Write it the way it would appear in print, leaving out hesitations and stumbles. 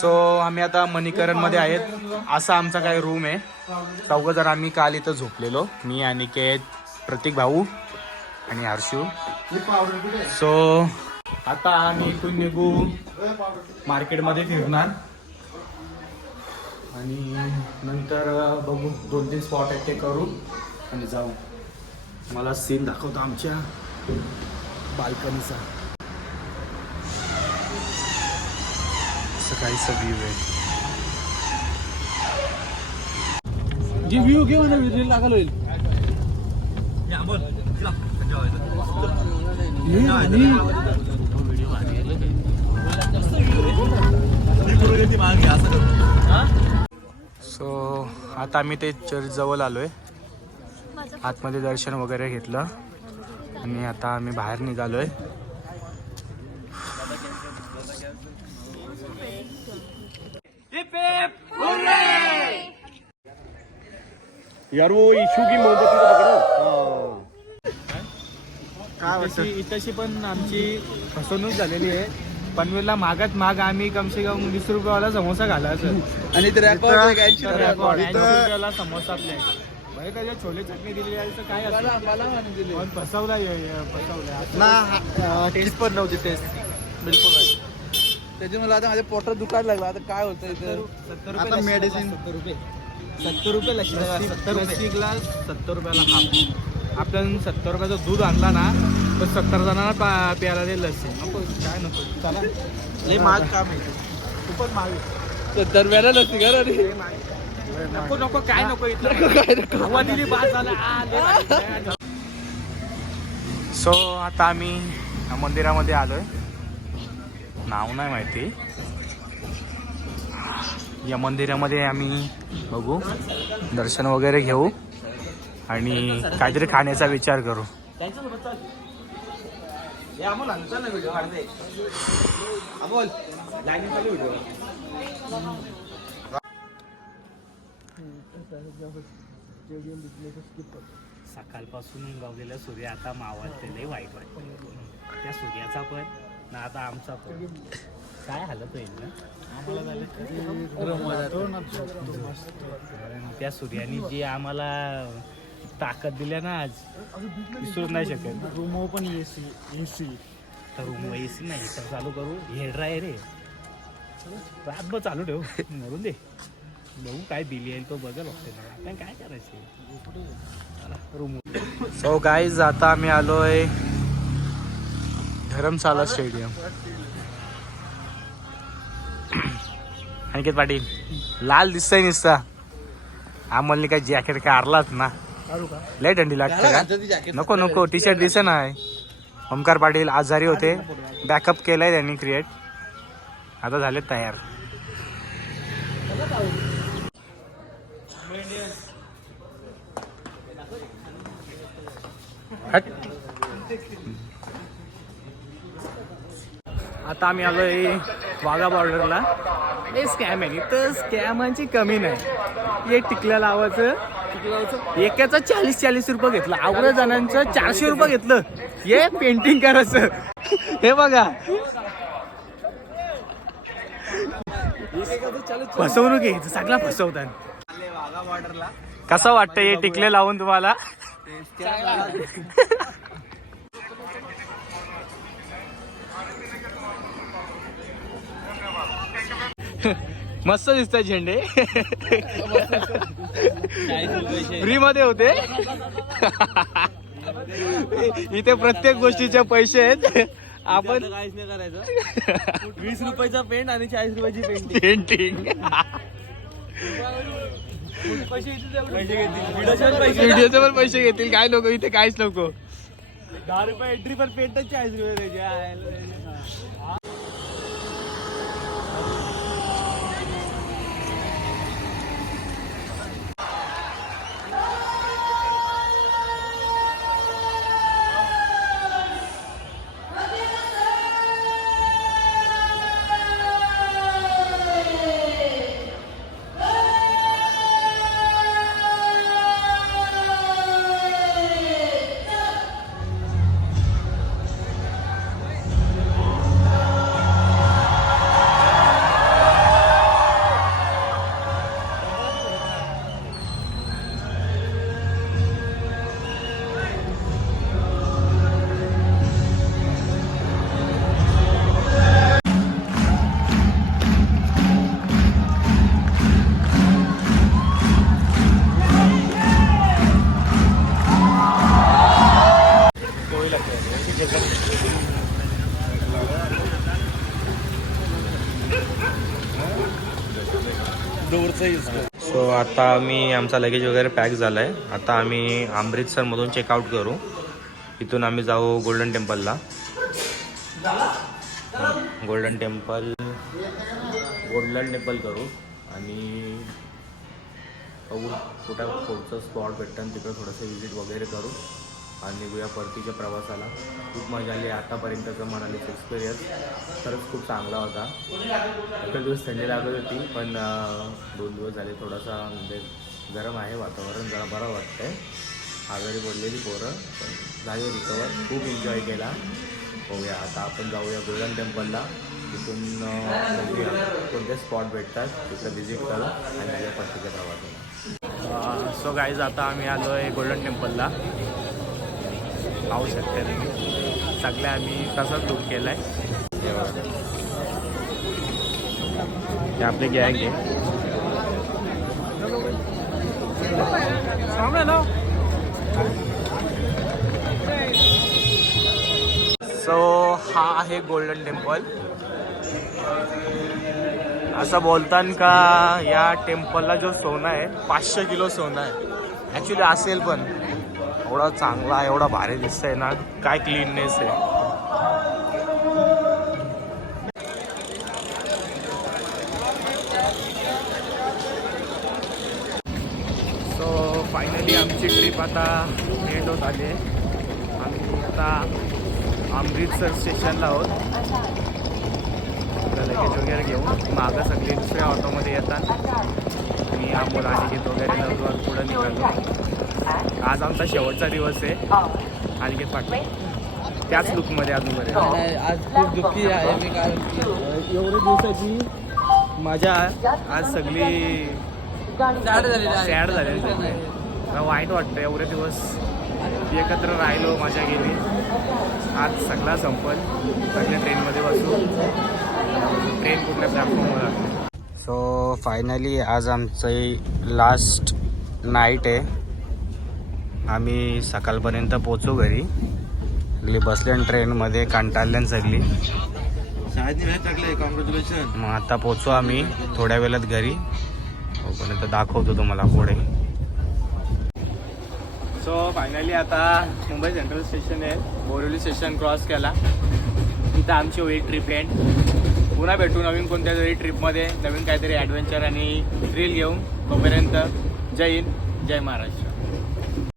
So आम्ही आता मणीकरणमध्ये आहेत. असा आमचा काही रूम आहे. चौघं जर आम्ही काल इथं झोपलेलो, मी अनिकेत, प्रतीक भाऊ आणि हर्षू. सो आता आम्ही इथून निघू, मार्केटमध्ये फिरणार आणि नंतर बघू 2-3 स्पॉट आहेत ते करू आणि जाऊ. मला सीन दाखवतो आमच्या बाल्कनीचा. काहीसा व्ह्यू आहे. जी व्ह्यू घेऊ ना व्हिडिओ लागल होईल. सो आता आम्ही ते चर्च जवळ आलोय. आतमध्ये दर्शन वगैरे घेतलं आणि आता आम्ही बाहेर निघालोय. यार वो इशू की मोमबत्ती तो पकड़ो. इथशी पण आमची फसवणूक झालेली आहे. पनवेलला मागात माग आम्ही कमसे कम 20 रुपयावाला समोसा घालायचं आणि ते रेकॉर्ड 80 रुपयाला समोसा प्लेट. भाई त्याच्या छोले चटणी दिली आहे तर काय फसवला ना. टेस्ट पण नव्हती टेस्ट बिलकुल नाही. त्याच्यामुळे आता माझ्या पोटात दुखायला लागला. आता काय होतं इथं 70 आता मेडिसिन 70 रुपये लस्सी ग्लास 70 रुपयाला हाफ. आपण 70 रुपयाचं दूध आणला ना तर 70 जणांना प्यायला दे लस्सी. नको काय नको चला. लई महाग काम आहे. खूपच महाग. 70 रुपयाला लस्सी घ्या रे. नको नको काय नको इथलं हवा दिली बाद झाला. सो आता आम्ही मंदिरामध्ये आलोय. नाव नाही माहिती. या मंदिरामध्ये आम्ही बघू, दर्शन वगैरे घेऊ आणि काहीतरी खाण्याचा विचार करू. सकाळपासून गावलेला सूर्य आता मावळलेलं वाईट वाटतं. त्या सूर्याचा पण ना आता आमचा पण काय हालत होईल ना. त्या सूर्याने जी आम्हाला ताकद दिल्या ना आज विसरू नाही शकत. रूम पण एसी तर रूम एसी नाही तर चालू करू. हेड ड्रायर रे रातभर चालू ठेवू मरून दे. बघू काय बिल येईल तो बघा लागते ना. काय करायचं रूम. सो गाईज आता आम्ही आलोय धरमशाला स्टेडियम. अनिकेत पाटील लाल दिसतंय निसता. आम्हाला काय जॅकेट काढलाच ना. लय थंडी लागते का. नको नको टी शर्ट दिसे नाही. ओमकार पाटील आजारी होते. बॅकअप केलाय त्यांनी क्रिएट. आता झाले तयार. आता आम्ही आलोय वाघा बॉर्डरला. हे स्कॅम आहे. तर स्कॅमांची कमी नाही. एक टिकल्या लावायचं एकाचा 40 रुपये घेतलं. आवडे जणांचं 400 रुपये घेतलं. हे पेंटिंग करायचं. हे बघा फसवणूक आहे. सगळा फसवतात. कसं वाटतं हे टिकले लावून तुम्हाला. मस्त दिसतात झेंडे. फ्री मध्ये होते. इथे प्रत्येक गोष्टीचे पैसे आहेत. आपण काहीच नाही करायचं. 20 रुपयाचा पेंट आणि 40 रुपयाची पेंटिंग. व्हिडिओचे पण पैसे घेतील. काय नको इथे काहीच नको. 10 रुपये एंट्री पर पेंटच 40 रुपये द्यायचे. डोअरचा यूज कर. सो आता आम्ही आमचा लगेज वगैरे पॅक झाला आहे. आता आम्ही अमृतसरमधून चेकआउट करू. इथून आम्ही जाऊ गोल्डन टेम्पलला. गोल्डन टेम्पल करू आणि बघू कुठं पुढचं स्पॉट भेटतं आणि तिकडं थोडंसं विजिट वगैरे करू आणि निघूया परतीच्या प्रवासाला. खूप मजा आली आतापर्यंतचं मनालीचा एक्सपिरियन्स. खरंच खूप चांगला होता. एक दिवस थंडी लागत होती पण 2 दिवस झाले थोडासा म्हणजे गरम आहे वातावरण, जरा बरं वाटतं आहे. आजारी पडलेली पोरं पण झाली रिकवर. खूप एन्जॉय केला. होऊया आता आपण जाऊया गोल्डन टेम्पलला. तिथून बघूया कोणते स्पॉट भेटतात तिथं व्हिजिट करू आणि निघूया परतीच्या प्रवासाला. सो गाईज आता आम्ही आलो आहे गोल्डन टेम्पलला. पाहू शकते तुम्ही सगळे आम्ही तसाच लुक केला आहे. हे आपले गॅग आहे. सो हा आहे गोल्डन टेम्पल. असं बोलतात का या टेम्पलला जो सोनं आहे 500 किलो सोनं आहे. ॲक्च्युली असेल पण एवढा चांगला एवढा भारी दिसतंय ना. काय क्लीननेस आहे. सो फायनली आमची ट्रिप आता एंड होत आली आहे. आम्ही आता अमृतसर स्टेशनला आहोत. लगेज वगैरे घेऊन मागं सगळे दुसऱ्या ऑटोमध्ये येतात. मी अमोल अनिकेत वगैरे लवकर पुढं निघालो. आज आमचा शेवटचा दिवस आहे. अनिकेत पाटील त्याच लुकमध्ये अजूनपर्यंत. आज खूप दुःखी आहे मी कारण की एवढ्या दिवसाची माझ्या आज सगळी सॅड झालेली आहे. मला वाईट वाटतं एवढे दिवस एकत्र राहिलो, मजा गेली. आज सगळा संपल. सगळ्या ट्रेनमध्ये बसू. ट्रेन कुठल्या प्लॅटफॉर्मवर लागते. सो फायनली आज आमचं लास्ट नाईट आहे. आम्ही सकाळपर्यंत पोचू घरी. सगळी बसले ट्रेनमध्ये कंटाळल्यान सगळी. कॉंग्रॅच्युलेशन. मग आता पोचू आम्ही थोड्या वेळात घरी. तोपर्यंत दाखवतो तुम्हाला पुढे. सो फायनली आता मुंबई सेंट्रल स्टेशन आहे. बोरिवली स्टेशन क्रॉस केला. इथं आमची होईल ट्रिप एंड. पुन्हा भेटू नवीन कोणत्या तरी ट्रिपमध्ये नवीन काहीतरी ॲडव्हेंचर आणि थ्रिल घेऊन. तोपर्यंत जय हिंद, जय महाराष्ट्र.